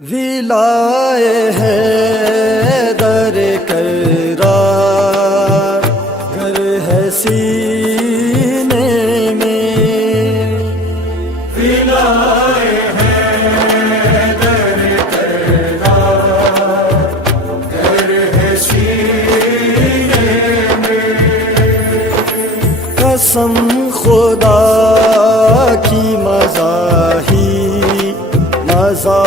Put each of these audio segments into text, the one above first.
ولائے حیدر کرار گر ہے سینے میں، ولائے حیدر کرار گر ہے سینے میں، قسم خدا کی مزاحی مزہ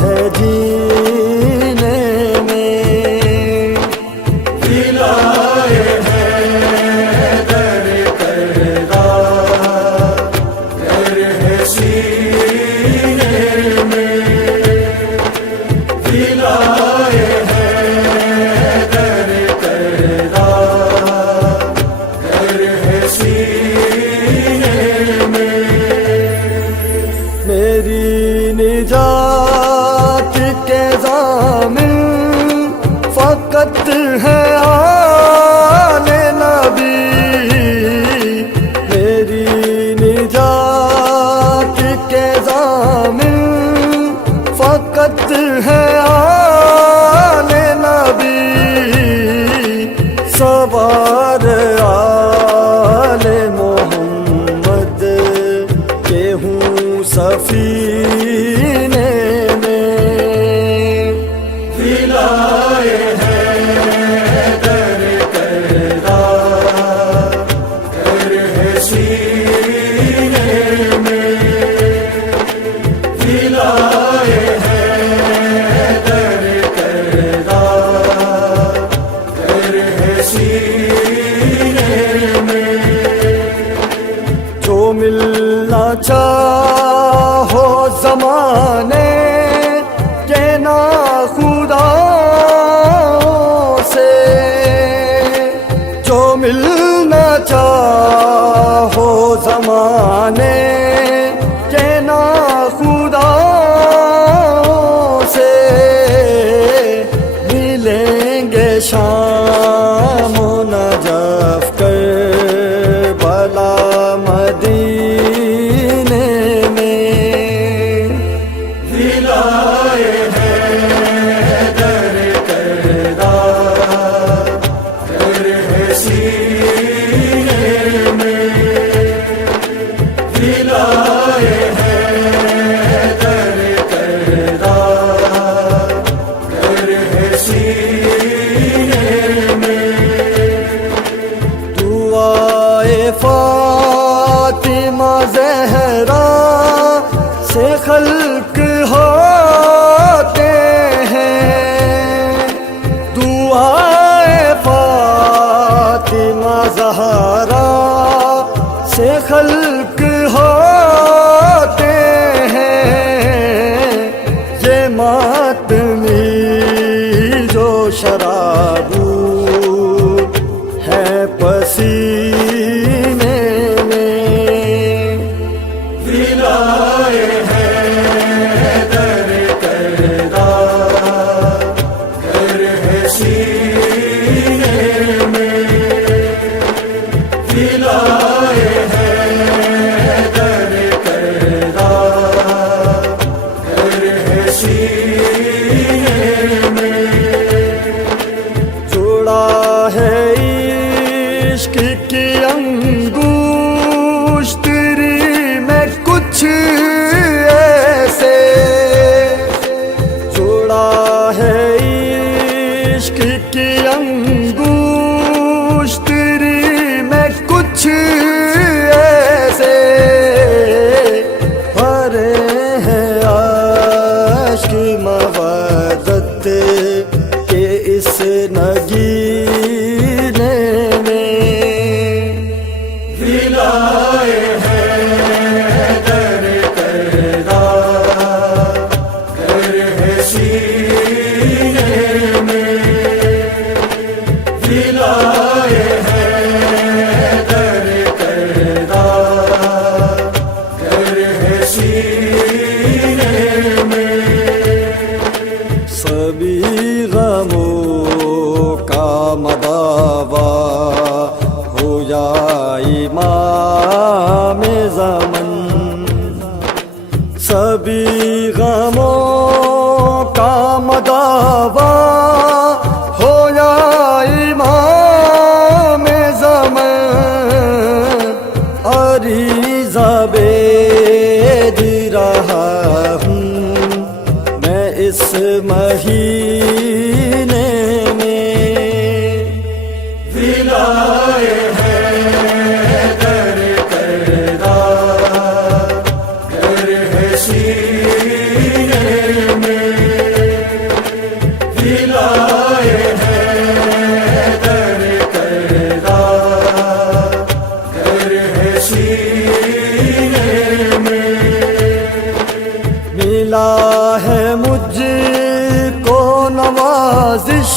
ہے جینے میں، ولائے حیدر کرار گر ہے سینے میں، ولائے حیدر کرار گر ہے سینے میں، میری نجات کے ضامن فقط ہے آل نبی، میری نجات کے ضامن فقط ہے آل نبی، سوار آل محمد کے ہوں سفینے میں، ولائے حیدر کرار گر ہے سینے میں، ولائے حیدر کرار گر ہے سینے میں، جو ملنا چاہو زمانے کے ناخداؤں سے، جو ملنا چاہو زمانے کے ناخداؤں سے، ملیں گے شام و نجف کربلا مدینے میں، ولائے حیدر کرار گر ہے سینے میں، ولائے حیدر کرار گر ہے سینے میں، دعائے فاطمہ زہرا سے خلق ہوتے ہیں، دعائے فاطمہ زہرا سے خلق ہوتے ہیں، یہ ماتمی جو شرابور ہے پسینے میں، ولائے حیدر کرار گر ہے سینے میں، ولائے حیدر کرار گر ہے سینے میں، جوڑا ہے عشق کی انگوشتری میں کچھ ایسے، جوڑا ہے عشق کی انگوشتری میں کچھ ایسے، بھرے ہیں عشق اس مہینے میں ولائے حیدر کردہ گر ہے سینے میں ولائے حیدر کردہ گر ہے سینے میں ملا ہے مجھ کو نوازش